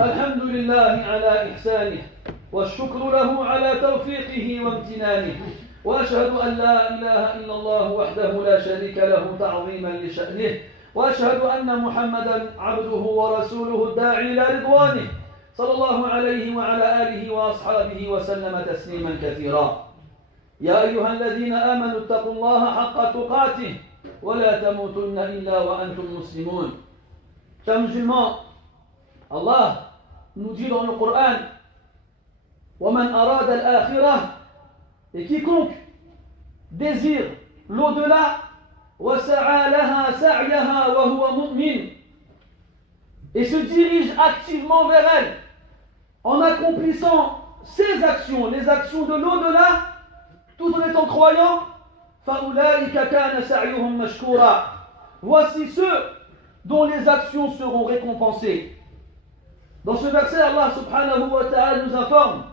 الحمد لله على إحسانه والشكر له على توفيقه وامتنانه وأشهد أن لا إله إلا الله وحده لا شريك له تعظيما لشأنه وأشهد أن محمدا عبده ورسوله الداعي إلى رضوانه صلى الله عليه وعلى آله وأصحابه وسلم تسليما كثيرا يا أيها الذين آمنوا اتقوا الله حق تقاته ولا تموتن إلا وأنتم مسلمون. Chers musulmans, Allah nous dit dans le Coran وَمَنْ أَرَادَ الْآخِرَةِ et quiconque désire l'au-delà وَسَعَى لَهَا سَعْيَهَا وَهُوَ مُؤْمِنٌ et se dirige activement vers elle en accomplissant ses actions, les actions de l'au-delà, tout en étant croyant, فَأُولَٰئِكَ كَانَ سَعْيُهُمْ مَشْكُورًا. Voici ceux dont les actions seront récompensées. Dans ce verset, Allah subhanahu wa ta'ala nous informe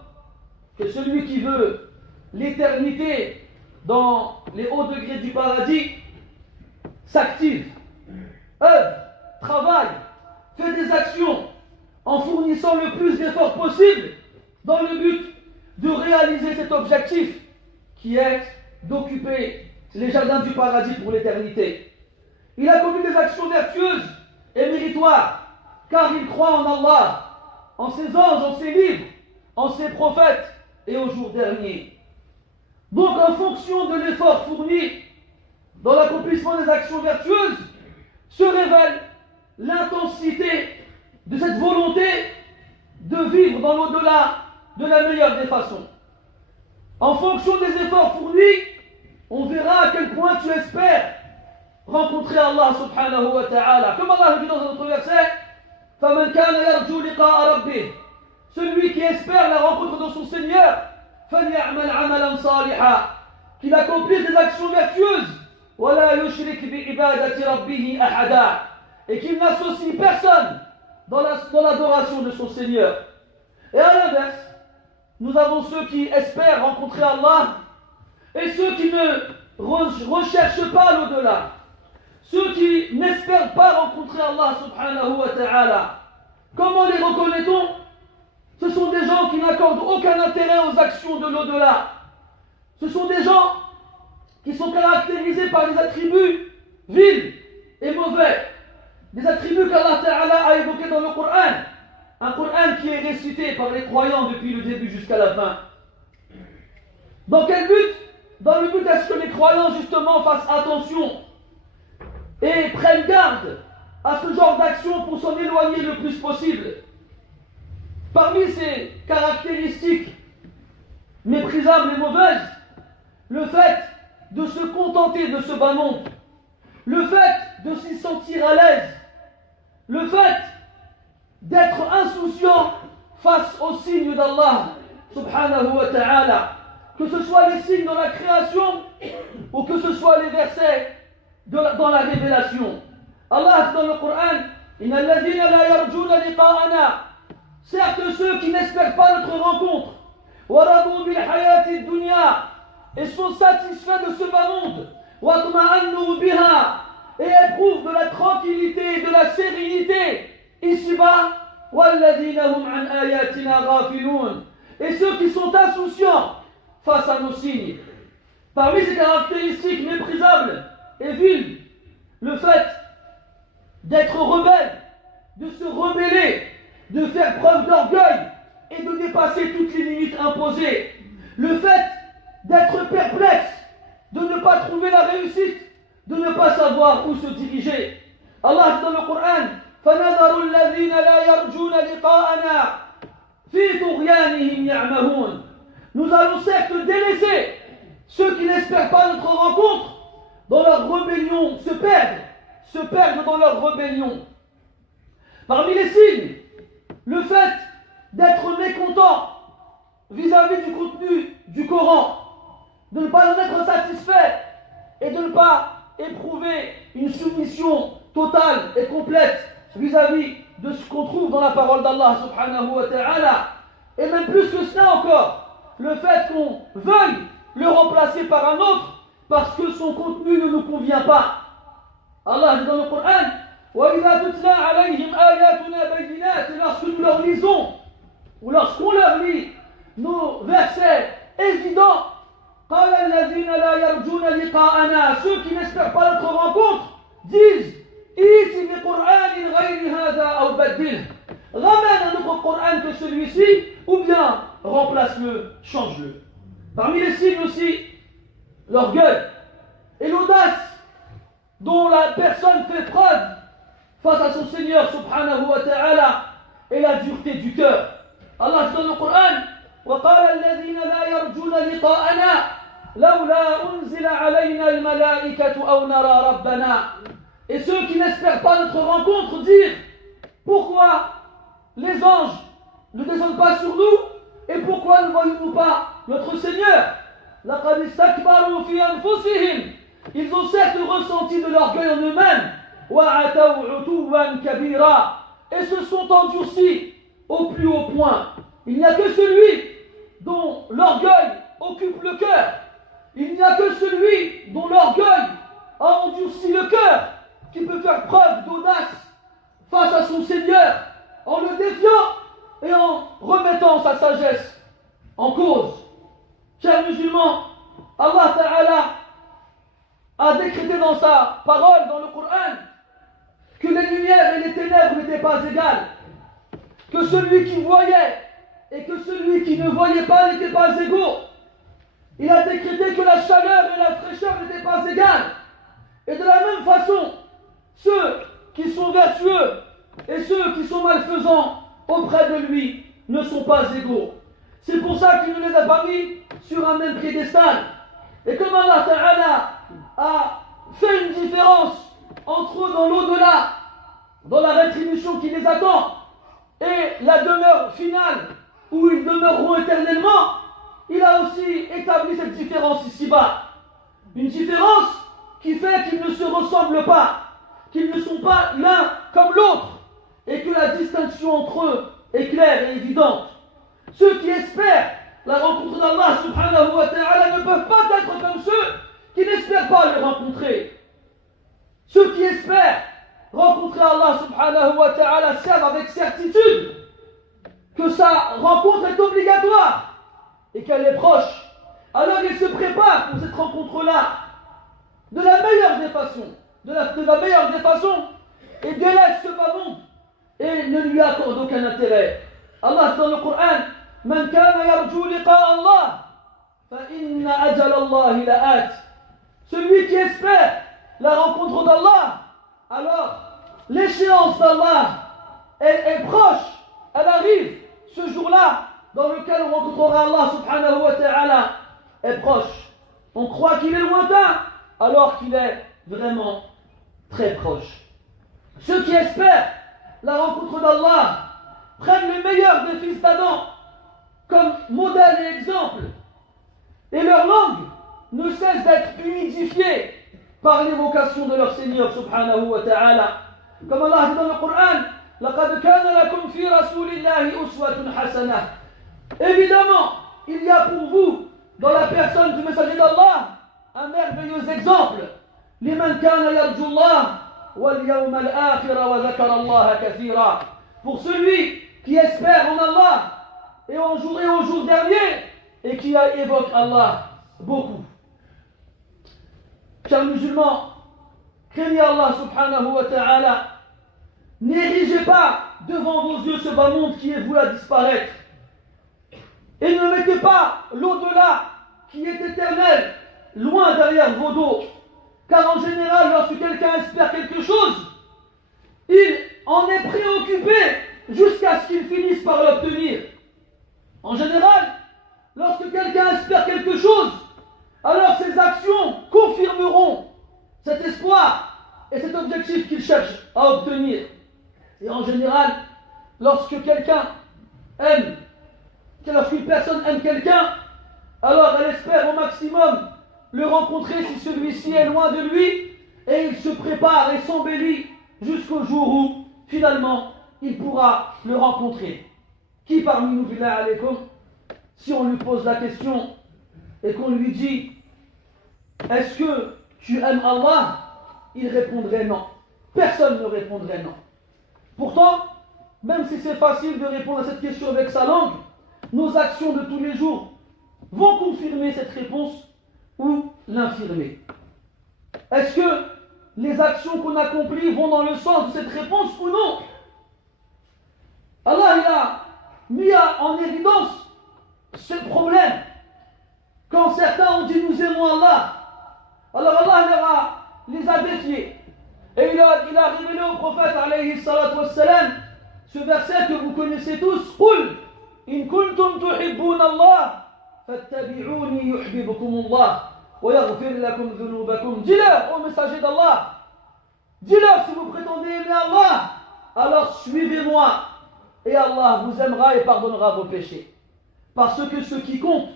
que celui qui veut l'éternité dans les hauts degrés du paradis s'active, œuvre, travaille, fait des actions en fournissant le plus d'efforts possible dans le but de réaliser cet objectif qui est d'occuper les jardins du paradis pour l'éternité. Il a commis des actions vertueuses et méritoires car il croit en Allah, en ses anges, en ses livres, en ses prophètes et au jour dernier. Donc en fonction de l'effort fourni dans l'accomplissement des actions vertueuses se révèle l'intensité de cette volonté de vivre dans l'au-delà de la meilleure des façons. En fonction des efforts fournis, on verra à quel point tu espères rencontrer Allah subhanahu wa ta'ala. Comme Allah dit dans un autre verset, فَمَنْ كَانَ يَرْجُو لِقَاءَ رَبِّهِ celui qui espère la rencontre de son Seigneur, فَلْيَعْمَلْ عَمَلًا صَالِحًا qu'il accomplisse des actions vertueuses, وَلَا يُشْرِكْ بِعِبَادَةِ رَبِّهِ أَحَدًا et qu'il n'associe personne dans l'adoration de son Seigneur. Et à l'inverse, nous avons ceux qui espèrent rencontrer Allah et ceux qui ne recherchent pas l'au-delà. Ceux qui n'espèrent pas rencontrer Allah subhanahu wa ta'ala. Comment les reconnaît-on? Ce sont des gens qui n'accordent aucun intérêt aux actions de l'au-delà. Ce sont des gens qui sont caractérisés par des attributs vils et mauvais. Des attributs qu'Allah Ta'ala a évoqués dans le Coran. Un Coran qui est récité par les croyants depuis le début jusqu'à la fin. Dans quel but? Dans le but à ce que les croyants justement fassent attention et prennent garde à ce genre d'action pour s'en éloigner le plus possible. Parmi ces caractéristiques méprisables et mauvaises, le fait de se contenter de ce bas monde, le fait de s'y sentir à l'aise, le fait d'être insouciant face aux signes d'Allah subhanahu wa ta'ala, que ce soit les signes dans la création ou que ce soit les versets dans la révélation. Allah dans le Coran, Inna alladhina la yarjuna liqa'ana, certes ceux qui n'espèrent pas notre rencontre, wa radu bil hayati dunya, et sont satisfaits de ce bas monde, wa tuma'annu biha, et éprouvent de la tranquillité et de la sérénité ici-bas, walladhina hum an ayatina ghafilun, et ceux qui sont insouciants face à nos signes. Parmi ces caractéristiques méprisables et viles, le fait d'être rebelle, de se rebeller, de faire preuve d'orgueil et de dépasser toutes les limites imposées. Le fait d'être perplexe, de ne pas trouver la réussite, de ne pas savoir où se diriger. Allah dit dans le Coran, فَنَذَرُ الَّذِينَ لَا يَرْجُونَ لِقَاءَنَا فِي طُغْيَانِهِمْ يَعْمَهُونَ. Nous allons certes délaisser ceux qui n'espèrent pas notre rencontre dans leur rébellion, se perdre dans leur rébellion. Parmi les signes, le fait d'être mécontent vis-à-vis du contenu du Coran, de ne pas en être satisfait et de ne pas éprouver une soumission totale et complète vis-à-vis de ce qu'on trouve dans la parole d'Allah subhanahu wa ta'ala. Et même plus que cela encore, le fait qu'on veuille le remplacer par un autre parce que son contenu ne nous convient pas. Allah dit dans le Coran, وَإِذَا تُتْلَى عَلَيْهِمْ آيَاتُنَا بَيِّنَاتٍ, lorsque nous leur lisons, ou lorsqu'on leur lit nos versets évidents, قال الذين لا يرجون لقاءنا, ceux qui n'espèrent pas notre rencontre, disent ائت بقرآن غير هذا أو بدله, ramène un autre Coran que celui-ci, ou bien remplace-le, change-le. Parmi les signes aussi, l'orgueil et l'audace dont la personne fait preuve face à son Seigneur subhanahu wa ta'ala, et la dureté du cœur. Allah dit dans le Coran, وقال الذين لا يرجون لقاءنا لولا أنزل علينا الملائكة أو نرى ربنا. Et ceux qui n'espèrent pas notre rencontre dirent, pourquoi les anges ne descendent pas sur nous et pourquoi ne voyons-nous pas notre Seigneur? لقد استكبروا في أنفسهم, ils ont certes ressenti de l'orgueil en eux-mêmes, وعتوا عتوا كبيرا, et se sont endurcis au plus haut point. Il n'y a que celui dont l'orgueil occupe le cœur, il n'y a que celui dont l'orgueil a endurci le cœur qui peut faire preuve d'audace face à son Seigneur en le défiant et en remettant sa sagesse en cause. Chers musulmans, Allah Ta'ala a décrété dans sa parole, dans le Coran, que les lumières et les ténèbres n'étaient pas égales, que celui qui voyait et que celui qui ne voyait pas n'étaient pas égaux. Il a décrété que la chaleur et la fraîcheur n'étaient pas égales. Et de la même façon, ceux qui sont vertueux et ceux qui sont malfaisants auprès de lui ne sont pas égaux. C'est pour ça qu'il ne les a pas mis sur un même piédestal. Et comme Allah Ta'ala a fait une différence entre eux dans l'au-delà, dans la rétribution qui les attend, et la demeure finale où ils demeureront éternellement, il a aussi établi cette différence ici-bas. Une différence qui fait qu'ils ne se ressemblent pas, qu'ils ne sont pas l'un comme l'autre, et que la distinction entre eux est claire et évidente. Ceux qui espèrent la rencontre d'Allah subhanahu wa ta'ala ne peuvent pas être comme ceux qui n'espèrent pas le rencontrer. Ceux qui espèrent rencontrer Allah subhanahu wa ta'ala savent avec certitude que sa rencontre est obligatoire et qu'elle est proche. Alors ils se préparent pour cette rencontre-là de la meilleure des façons, de la meilleure des façons, et délaissent ce bas monde et ne lui accordent aucun intérêt. Allah dit dans le Coran, من كان يرجو لقاء الله فإن أجل الله لآت. Celui qui espère la rencontre d'Allah, alors l'échéance d'Allah est proche, elle arrive. Ce jour-là dans lequel on rencontrera Allah subhanahu wa ta'ala est proche. On croit qu'il est lointain alors qu'il est vraiment très proche. Ceux qui espèrent la rencontre d'Allah prennent le meilleur des fils d'Adam comme modèle et exemple, et leur langue ne cesse d'être humidifiée par l'évocation de leur Seigneur subhanahu wa ta'ala. Comme Allah dit dans le Coran, لَقَدْ كَانَ لَكُمْ فِي رَسُولِ اللَّهِ أُسْوَةٌ حَسَنَةٌ. Évidemment, il y a pour vous, dans la personne du messager d'Allah, un merveilleux exemple. لِمَنْ كَانَ يَرْجُو اللَّهَ وَالْيَوْمَ الْآخِرَ وَذَكَرَ اللَّهَ كَثِيرًا. Pour celui qui espère en Allah et au jour dernier et qui évoque Allah beaucoup. Chers musulmans, craignez Allah subhanahu wa ta'ala. N'érigez pas devant vos yeux ce bas monde qui est voué à disparaître. Et ne mettez pas l'au-delà qui est éternel loin derrière vos dos. Car en général, lorsque quelqu'un espère quelque chose, il en est préoccupé jusqu'à ce qu'il finisse par l'obtenir. En général, lorsque quelqu'un espère quelque chose, alors ses actions confirmeront cet espoir et cet objectif qu'il cherche à obtenir. Et en général, lorsque quelqu'un aime, lorsqu'une personne aime quelqu'un, alors elle espère au maximum le rencontrer si celui-ci est loin de lui, et il se prépare et s'embellit jusqu'au jour où, finalement, il pourra le rencontrer. Qui parmi nous, billah alaykoum, si on lui pose la question et qu'on lui dit « Est-ce que tu aimes Allah ?» il répondrait non. Personne ne répondrait non. Pourtant, même si c'est facile de répondre à cette question avec sa langue, nos actions de tous les jours vont confirmer cette réponse ou l'infirmer? Est-ce que les actions qu'on accomplit vont dans le sens de cette réponse ou non? Allah il a mis en évidence ce problème quand certains ont dit nous aimons Allah. Alors Allah les a défiés et il a révélé au prophète alayhi salatu wassalam ce verset que vous connaissez tous: Qul in kuntum tuhibbuna Allah fattabi'uni yuhibbukum Allah wa yaghfir lakum dhunubakum. Dis-leur, ô messager d'Allah, dis-leur, si vous prétendez aimer Allah, alors suivez-moi et Allah vous aimera et pardonnera vos péchés. Parce que ce qui compte,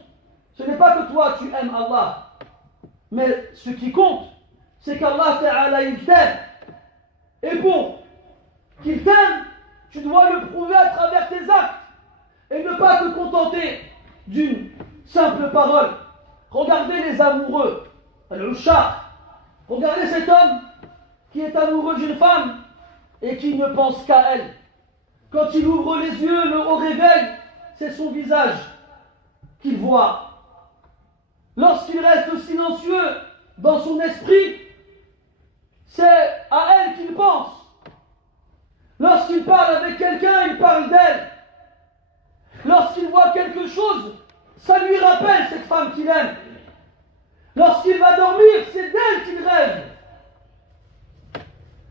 ce n'est pas que toi tu aimes Allah, mais ce qui compte, c'est qu'Allah Ta'ala il t'aime. Et pour qu'il t'aime, tu dois le prouver à travers tes actes et ne pas te contenter d'une simple parole. Regardez les amoureux, al-ushaq. Regardez cet homme qui est amoureux d'une femme et qui ne pense qu'à elle. Quand il ouvre les yeux au réveil, c'est son visage qu'il voit. Lorsqu'il reste silencieux dans son esprit, c'est à elle qu'il pense. Lorsqu'il parle avec quelqu'un, il parle d'elle. Lorsqu'il voit quelque chose, ça lui rappelle cette femme qu'il aime. Lorsqu'il va dormir, c'est d'elle qu'il rêve.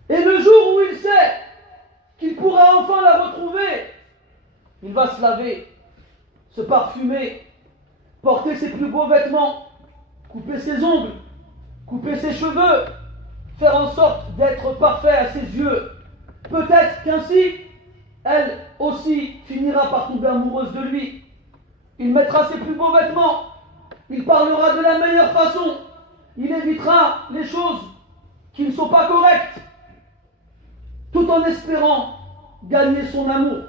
Et le jour où il sait qu'il pourra enfin la retrouver, il va se laver, se parfumer, porter ses plus beaux vêtements, couper ses ongles, couper ses cheveux, faire en sorte d'être parfait à ses yeux. Peut-être qu'ainsi, elle aussi finira par tomber amoureuse de lui. Il mettra ses plus beaux vêtements, il parlera de la meilleure façon, il évitera les choses qui ne sont pas correctes, tout en espérant gagner son amour.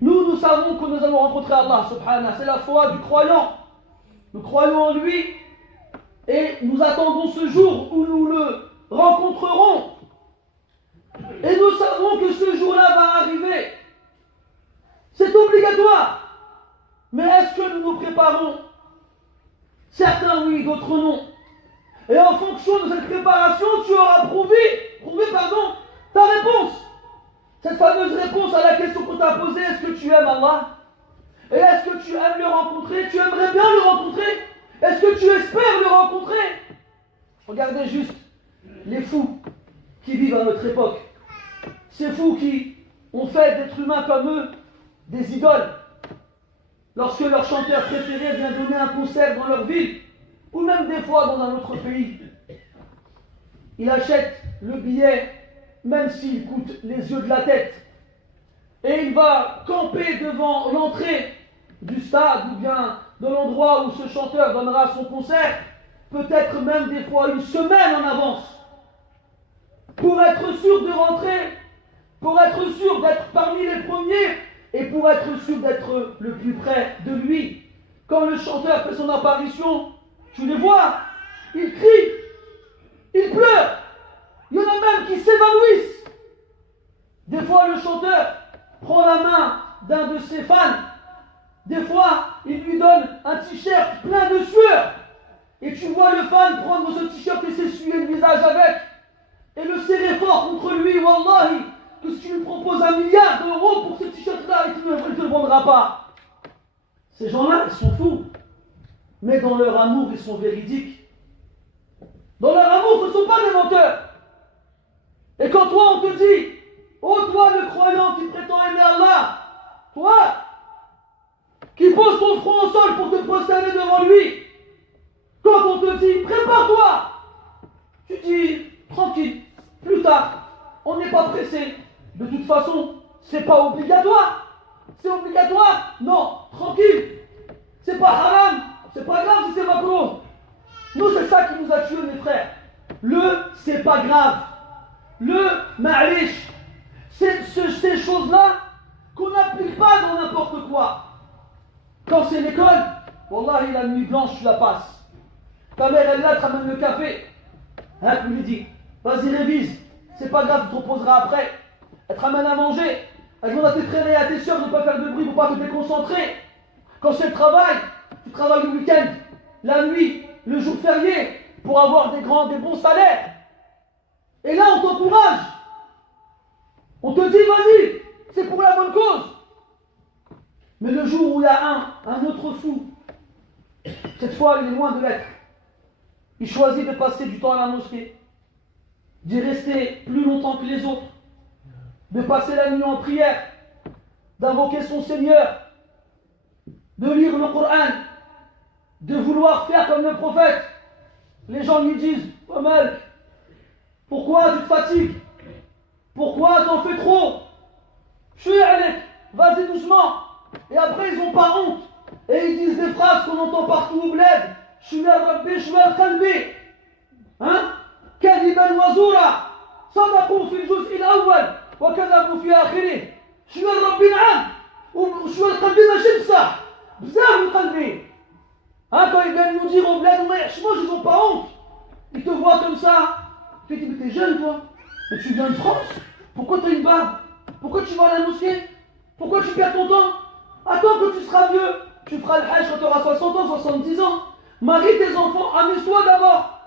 Nous savons que nous allons rencontrer Allah subhanahu. C'est la foi du croyant. Nous croyons en lui et nous attendons ce jour où nous le rencontrerons. Et nous savons que ce jour-là va arriver. C'est obligatoire. Mais est-ce que nous nous préparons? Certains oui, d'autres non. Et en fonction de cette préparation, tu auras prouvé ta réponse. Cette fameuse réponse à la question qu'on t'a posée: est-ce que tu aimes Allah? Et est-ce que tu aimes le rencontrer? Tu aimerais bien le rencontrer? Est-ce que tu espères le rencontrer? Regardez juste les fous qui vivent à notre époque. Ces fous qui ont fait d'êtres humains comme eux des idoles. Lorsque leur chanteur préféré vient donner un concert dans leur ville, ou même des fois dans un autre pays, il achète le billet, même s'il coûte les yeux de la tête, et il va camper devant l'entrée du stade ou bien de l'endroit où ce chanteur donnera son concert, peut-être même des fois une semaine en avance, pour être sûr de rentrer, pour être sûr d'être parmi les premiers et pour être sûr d'être le plus près de lui. Quand le chanteur fait son apparition, tu les vois, ils crient, ils pleurent, il y en a même qui s'évanouissent. Des fois, le chanteur prend la main d'un de ses fans. Des fois, il lui donne un t-shirt plein de sueur. Et tu vois le fan prendre ce t-shirt et s'essuyer le visage avec. Et le serrer fort contre lui. Wallahi, que si tu lui proposes 1 milliard d'euros pour ce t-shirt-là, il ne te le vendra pas. Ces gens-là, ils sont fous. Mais dans leur amour, ils sont véridiques. Dans leur amour, ce ne sont pas des menteurs. Et quand toi, on te dit: oh, toi, le croyant qui prétend aimer Allah, toi, qui pose ton front au sol pour te prosterner devant lui, quand on te dit: prépare-toi, tu dis: tranquille, plus tard, on n'est pas pressé. De toute façon, c'est pas obligatoire. C'est obligatoire? Non, tranquille. C'est pas haram, c'est pas grave si c'est makrouh. Nous, c'est ça qui nous a tués, mes frères. Le c'est pas grave. Le ma'lish. C'est ces choses-là qu'on n'applique pas dans n'importe quoi. Quand c'est l'école, wallahi, la nuit blanche, tu la passes. Ta mère, elle là, te ramène le café. Hein, tu lui dis: vas-y, révise. C'est pas grave, tu te reposeras après. Elle te ramène à manger. Elle demande à tes frères et à tes soeurs de ne pas faire de bruit pour ne pas te déconcentrer. Quand c'est le travail, tu travailles le week-end, la nuit, le jour férié, pour avoir des bons salaires. Et là, on t'encourage. On te dit, vas-y, c'est pour la bonne cause. Mais le jour où il y a un autre fou, cette fois, il est loin de l'être. Il choisit de passer du temps à la mosquée, d'y rester plus longtemps que les autres, de passer la nuit en prière, d'invoquer son Seigneur, de lire le Coran, de vouloir faire comme le prophète. Les gens lui disent, oh Malik, pourquoi tu te fatigues? Pourquoi t'en fais trop? Je suis allé, vas-y doucement. Et après ils n'ont pas honte. Et ils disent des phrases qu'on entend partout au bled. شوية ربي شوية قلبي كذبا وزورا صدقوا في الجزء الأول وكذبوا في آخره شوية ربي نعم وشوية قلبي ماشي بصح بزاف من قلبي quand ils viennent nous dire au bled moi ils n'ont pas honte, ils te voient comme ça. Tu dis mais t'es jeune toi, mais tu viens de France, pourquoi t'as une barbe, pourquoi tu vas à la mosquée, pourquoi tu perds ton temps? Attends que tu seras vieux, tu feras le hajj quand tu auras 60 ans, 70 ans. Marie tes enfants, amuse-toi d'abord.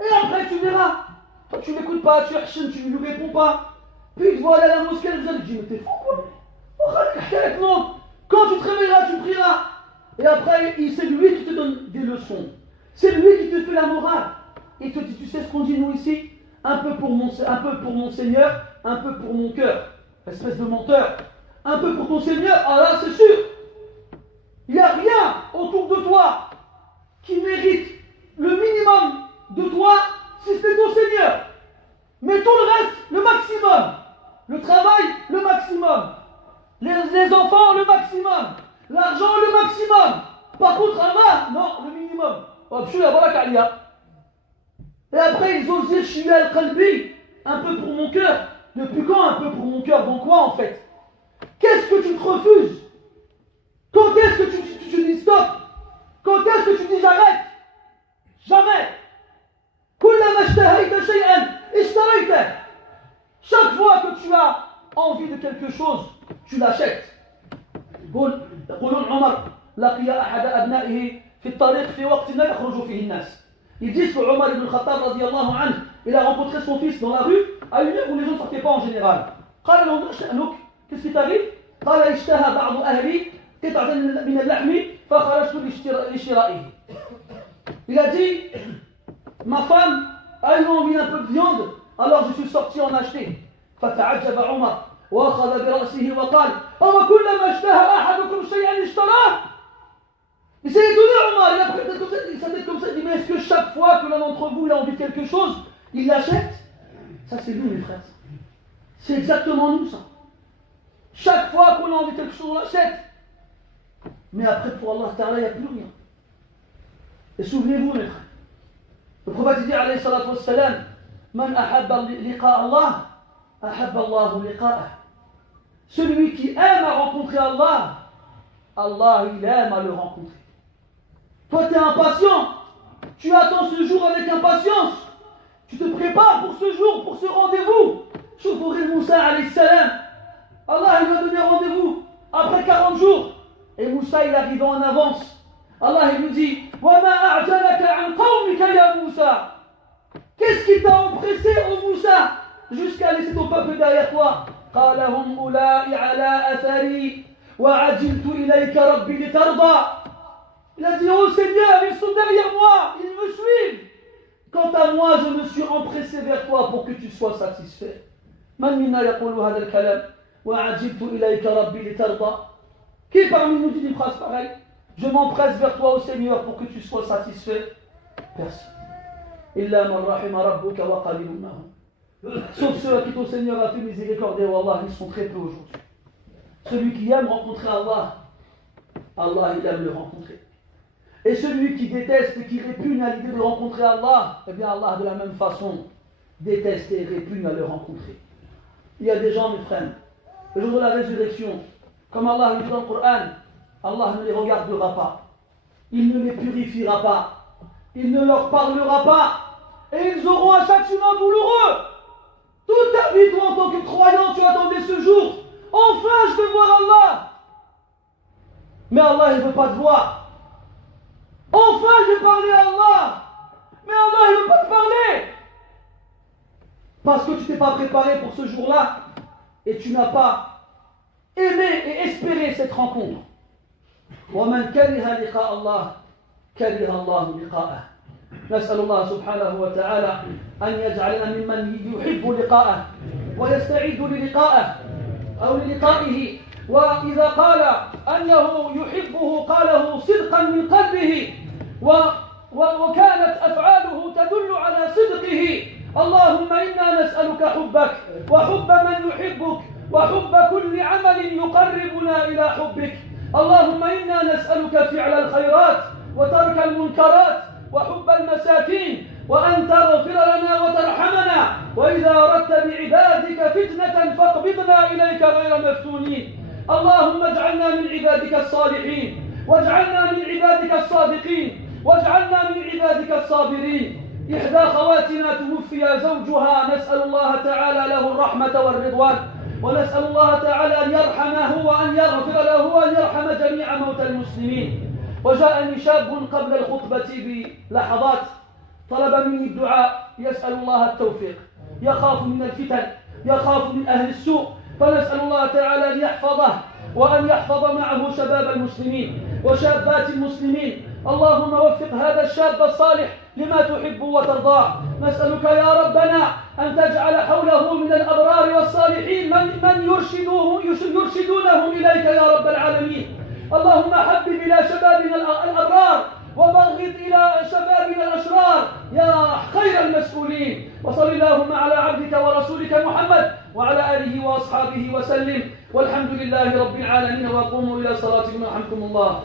Et après tu verras. Toi tu n'écoutes pas, tu hachines, tu ne lui réponds pas. Puis il te voit aller à la mosquée, il te dit mais t'es fou quoi. Quand tu te réveilleras, tu prieras. Et après, c'est lui qui te donne des leçons. C'est lui qui te fait la morale. Il te dit, tu sais ce qu'on dit nous ici? Un peu pour mon Seigneur, un peu pour mon cœur. Espèce de menteur. Un peu pour ton Seigneur, ah là c'est sûr. Il n'y a rien autour de toi qui mérite le minimum de toi si c'est ton Seigneur. Mais tout le reste, le maximum. Le travail, le maximum. Les enfants, le maximum. L'argent, le maximum. Par contre, Allah, non, le minimum. Et après, ils osent dire, je suis al-qalbi, un peu pour mon cœur. Depuis quand un peu pour mon cœur? Dans quoi en fait? Qu'est-ce que tu te refuses? Quand est-ce que tu dis stop? Quand est-ce que tu dis j'arrête? Jamais. Chaque fois que tu as envie de quelque chose, tu l'achètes. يقولون عمر لقي أحد أبنائه في الطريق في وقت لا يخرج فيه الناس. Ils disent que Omar ibn Khattab radiyallahu anhu, il a rencontré son fils dans la rue à une heure où les gens ne sortaient pas en général. قال له ما شأنك? Qu'est-ce qui t'arrive? قال اشتهى بعض أهلي قطعة من اللحم فخرجت لشرائه. Il a dit, ma femme a eu envie d'un peu de viande, alors je suis sorti en acheter. فتعجب عمر وأخذ برأسه وقال أما كلما اشتهى أحدكم شيئا اشتراه. Il s'est étonné Omar, il a pris sa tête comme ça, il dit mais est-ce que chaque fois que l'un d'entre vous il a envie de quelque chose, il l'achète? Ça c'est nous mes frères. C'est exactement nous ça. Chaque fois qu'on a envie de quelque chose, on l'achète. Mais après pour Allah Ta'ala, il n'y a plus rien. Et souvenez-vous mes frères, le prophète dit alayhi salatu wassalam, Man ahabba liqa Allah, ahabba Allahu liqa'ah. Celui qui aime à rencontrer Allah, Allah il aime à le rencontrer. Toi tu es impatient, tu attends ce jour avec impatience, tu te prépares pour ce jour, pour ce rendez-vous. Choufourir Moussa alayhi salam, Allah il lui a donné rendez-vous après 40 jours, et Moussa il arrive en avance. Allah il lui dit وَمَا أَعْجَلَكَ عَنْ قَوْمِكَ يَا Moussa. Qu'est-ce qui t'a empressé ô Moussa jusqu'à laisser ton peuple derrière toi? قال هم أولئك على أثري وعجلت إليك ربي لترضى. Il a dit oh Seigneur, ils sont derrière moi, ils me suivent. Quant à moi, je me suis empressé vers toi pour que tu sois satisfait. من منا يقول هذا الكلام وعجلت إليك ربي لترضى. Qui parmi nous dit une phrase pareille? Je m'empresse vers toi, ô Seigneur, pour que tu sois satisfait. Personne. إلا من رحم ربك وقليل منهم. Sauf ceux à qui ton Seigneur a fait miséricorde, et Allah, ils sont très peu aujourd'hui. Celui qui aime rencontrer Allah, Allah, il aime le rencontrer. Et celui qui déteste et qui répugne à l'idée de rencontrer Allah, eh bien Allah, de la même façon, déteste et répugne à le rencontrer. Il y a des gens, mes frères, le jour de la résurrection, comme Allah le dit dans le Coran, Allah ne les regardera pas, il ne les purifiera pas, il ne leur parlera pas, et ils auront un châtiment douloureux. Toute ta vie, toi, en tant que croyant, tu attendais ce jour. enfin je veux voir Allah. Mais Allah il ne veut pas te voir. Enfin je vais parler à Allah. Mais Allah il ne veut pas te parler. Parce que tu t'es pas préparé pour ce jour-là et tu n'as pas aimé et espéré cette rencontre. ومن كره لقاء الله كره الله لقاءه. نسأل الله سبحانه وتعالى أن يجعلنا ممن يحب لقاءه ويستعد للقائه أو للقائه، وإذا قال أنه يحبه قاله صدقا من قلبه وكانت أفعاله تدل على صدقه. اللهم إنا نسألك حبك وحب من يحبك وحب كل عمل يقربنا إلى حبك. اللهم إنا نسألك فعل الخيرات وترك المنكرات وحب المساكين، وأن تغفر لنا وترحمنا، وإذا أردت بعبادك فتنة فاقبضنا إليك غير مفتونين. اللهم اجعلنا من عبادك الصالحين، واجعلنا من عبادك الصادقين، واجعلنا من عبادك الصابرين. إحدى خواتنا توفي زوجها، نسأل الله تعالى له الرحمة والرضوان، ونسأل الله تعالى أن يرحمه وأن يغفر له وأن يرحم جميع موتى المسلمين. وجاءني شاب قبل الخطبة بلحظات طلب مني الدعاء، يسأل الله التوفيق، يخاف من الفتن، يخاف من أهل السوء، فنسأل الله تعالى أن يحفظه وأن يحفظ معه شباب المسلمين وشابات المسلمين. اللهم وفق هذا الشاب الصالح لما تحب وترضاه. نسألك يا ربنا أن تجعل حوله من الأبرار والصالحين من يرشدونهم إليك يا رب العالمين. اللهم حبب إلى شبابنا الأبرار وبغض إلى شبابنا الأشرار يا خير المسؤولين. وصل اللهم على عبدك ورسولك محمد وعلى آله وأصحابه وسلم، والحمد لله رب العالمين، وقوموا إلى صلاتكم يرحمكم الله.